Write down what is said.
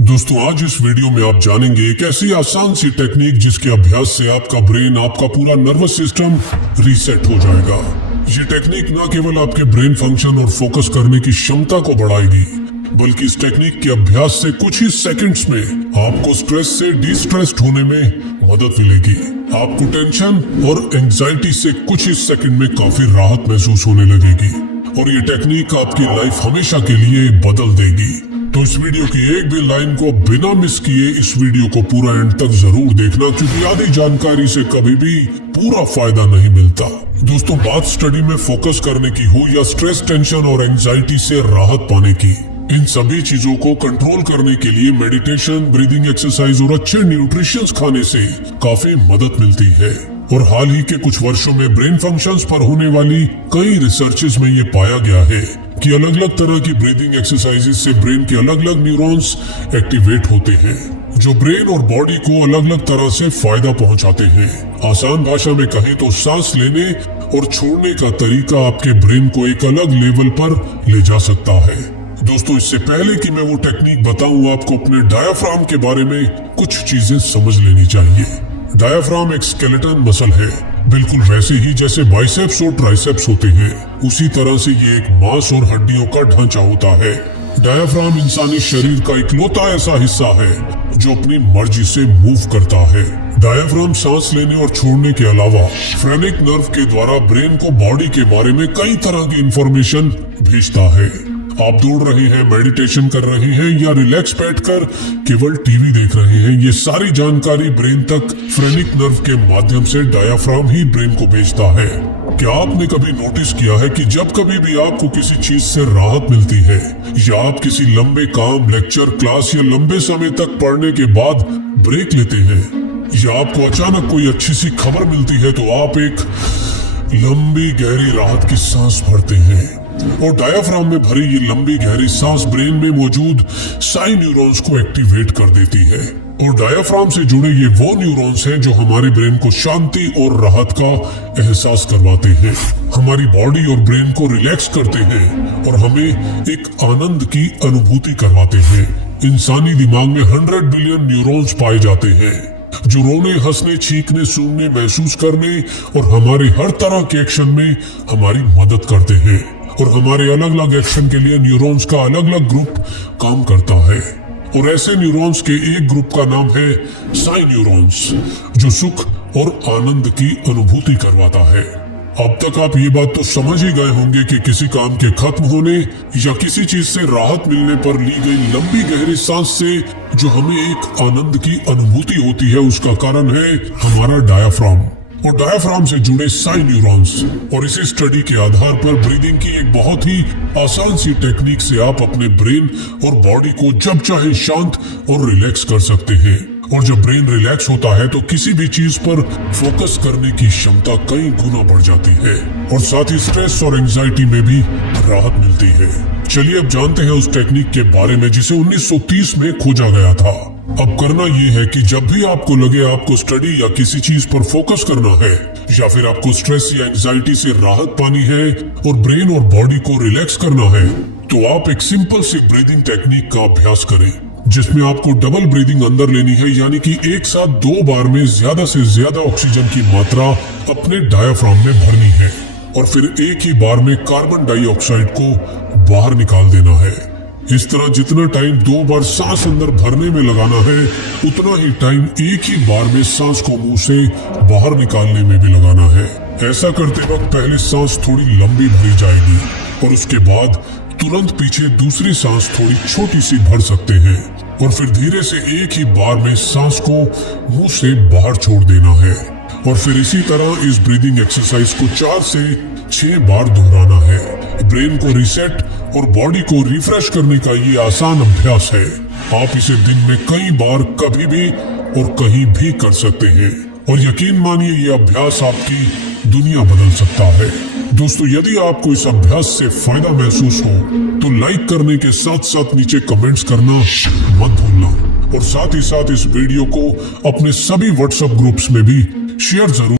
दोस्तों आज इस वीडियो में आप जानेंगे एक ऐसी आसान सी टेक्निक जिसके अभ्यास से आपका ब्रेन, आपका पूरा नर्वस सिस्टम रीसेट हो जाएगा। ये टेक्निक न केवल आपके ब्रेन फंक्शन और फोकस करने की क्षमता को बढ़ाएगी, बल्कि इस टेक्निक के अभ्यास से कुछ ही सेकंड्स में आपको स्ट्रेस से डिस्ट्रेस्ड होने में मदद मिलेगी। आपको टेंशन और एंजाइटी से कुछ ही सेकंड में काफी राहत महसूस होने लगेगी और ये टेक्निक आपकी लाइफ हमेशा के लिए बदल देगी। तो इस वीडियो की एक भी लाइन को बिना मिस किए इस वीडियो को पूरा एंड तक जरूर देखना, क्योंकि आधी जानकारी से कभी भी पूरा फायदा नहीं मिलता। दोस्तों बात स्टडी में फोकस करने की हो या स्ट्रेस, टेंशन और एंजाइटी से राहत पाने की, इन सभी चीजों को कंट्रोल करने के लिए मेडिटेशन, ब्रीदिंग एक्सरसाइज और अच्छे न्यूट्रिशंस खाने से काफी मदद मिलती है। और हाल ही के कुछ वर्षों में ब्रेन फंक्शंस पर होने वाली कई रिसर्चेस में ये पाया गया है कि अलग अलग तरह की ब्रीदिंग एक्सरसाइजेस से ब्रेन के अलग अलग न्यूरॉन्स एक्टिवेट होते हैं, जो ब्रेन और बॉडी को अलग अलग तरह से फायदा पहुंचाते हैं। आसान भाषा में कहें तो सांस लेने और छोड़ने का तरीका आपके ब्रेन को एक अलग लेवल पर ले जा सकता है। दोस्तों इससे पहले कि मैं वो टेक्निक बताऊं, आपको अपने डायाफ्राम के बारे में कुछ चीजें समझ लेनी चाहिए। डायाफ्राम एक स्केलेटन मसल है, बिल्कुल वैसे ही जैसे बाइसेप्स और ट्राइसेप्स होते हैं, उसी तरह से ये एक मांस और हड्डियों का ढांचा होता है। डायाफ्राम इंसानी शरीर का इकलौता ऐसा हिस्सा है जो अपनी मर्जी से मूव करता है। डायाफ्राम सांस लेने और छोड़ने के अलावा फ्रेनिक नर्व के द्वारा ब्रेन को बॉडी के बारे में कई तरह की इंफॉर्मेशन भेजता है। आप दौड़ रहे हैं, मेडिटेशन कर रहे हैं या रिलैक्स बैठकर केवल टीवी देख रहे हैं, ये सारी जानकारी ब्रेन तक फ्रेनिक नर्व के माध्यम से डायाफ्राम ही ब्रेन को भेजता है। क्या आपने कभी नोटिस किया है कि जब कभी भी आपको किसी चीज से राहत मिलती है या आप किसी लंबे काम, लेक्चर, क्लास या लंबे समय तक पढ़ने के बाद ब्रेक लेते हैं या आपको अचानक कोई अच्छी सी खबर मिलती है, तो आप एक लंबी गहरी राहत की सांस भरते हैं। और डायाफ्राम में भरी ये लंबी गहरी सांस ब्रेन में मौजूद साइन न्यूरॉन्स को एक्टिवेट कर देती है। और डायाफ्राम से जुड़े ये वो न्यूरॉन्स हैं जो हमारे ब्रेन को शांति और राहत का एहसास करवाते हैं, हमारी बॉडी और ब्रेन को रिलैक्स करते हैं और हमें एक आनंद की अनुभूति करवाते हैं। इंसानी दिमाग में 100 बिलियन न्यूरॉन्स पाए जाते हैं जो रोने, हंसने, चीखने, सुनने, महसूस करने और हमारे हर तरह के एक्शन में हमारी मदद करते हैं। और हमारे अलग अलग एक्शन के लिए न्यूरॉन्स का अलग अलग ग्रुप काम करता है और ऐसे न्यूरॉन्स के एक ग्रुप का नाम है साइन न्यूरॉन्स, जो सुख और आनंद की अनुभूति करवाता है। अब तक आप ये बात तो समझ ही गए होंगे कि किसी काम के खत्म होने या किसी चीज से राहत मिलने पर ली गई लंबी गहरी सांस से जो हमें एक आनंद की अनुभूति होती है, उसका कारण है हमारा डायाफ्राम और डायाफ्राम से जुड़े साइन न्यूरॉन्स। और इसी स्टडी के आधार पर ब्रीदिंग की एक बहुत ही आसान सी टेक्निक से आप अपने ब्रेन और बॉडी को जब चाहे शांत और रिलैक्स कर सकते हैं। और जब ब्रेन रिलैक्स होता है तो किसी भी चीज पर फोकस करने की क्षमता कई गुना बढ़ जाती है और साथ ही स्ट्रेस और एंजाइटी में भी राहत मिलती है। चलिए अब जानते हैं उस टेक्निक के बारे में जिसे 1930 में खोजा गया था। अब करना ये है कि जब भी आपको लगे आपको स्टडी या किसी चीज पर फोकस करना है या फिर आपको स्ट्रेस या एंजाइटी से राहत पानी है और ब्रेन और बॉडी को रिलैक्स करना है, तो आप एक सिंपल सी ब्रीदिंग टेक्निक का अभ्यास करें, जिसमें आपको डबल ब्रीदिंग अंदर लेनी है, यानी कि एक साथ 2 बार में ज्यादा से ज्यादा ऑक्सीजन की मात्रा अपने डायाफ्राम में भरनी है और फिर एक ही बार में कार्बन डाइऑक्साइड को बाहर निकाल देना है। इस तरह जितना टाइम 2 बार सांस अंदर भरने में लगाना है, उतना ही टाइम एक ही बार में सांस को मुंह से बाहर निकालने में भी लगाना है। ऐसा करते वक्त पहले सांस थोड़ी लंबी भरी जाएगी और उसके बाद तुरंत पीछे दूसरी सांस थोड़ी छोटी सी भर सकते हैं और फिर धीरे से एक ही बार में सांस को मुंह से बाहर छोड़ देना है। और फिर इसी तरह इस ब्रीदिंग एक्सरसाइज को 4 से 6 बार दोहराना है। ब्रेन को रीसेट और बॉडी को रिफ्रेश करने का ये आसान अभ्यास है। आप इसे दिन में कई बार, कभी भी और कहीं भी कर सकते हैं और यकीन मानिए ये अभ्यास आपकी दुनिया बदल सकता है। दोस्तों यदि आपको इस अभ्यास से फायदा महसूस हो तो लाइक करने के साथ साथ नीचे कमेंट्स करना मत भूलना और साथ ही साथ इस वीडियो को अपने सभी व्हाट्सएप ग्रुप्स में भी शेयर जरूर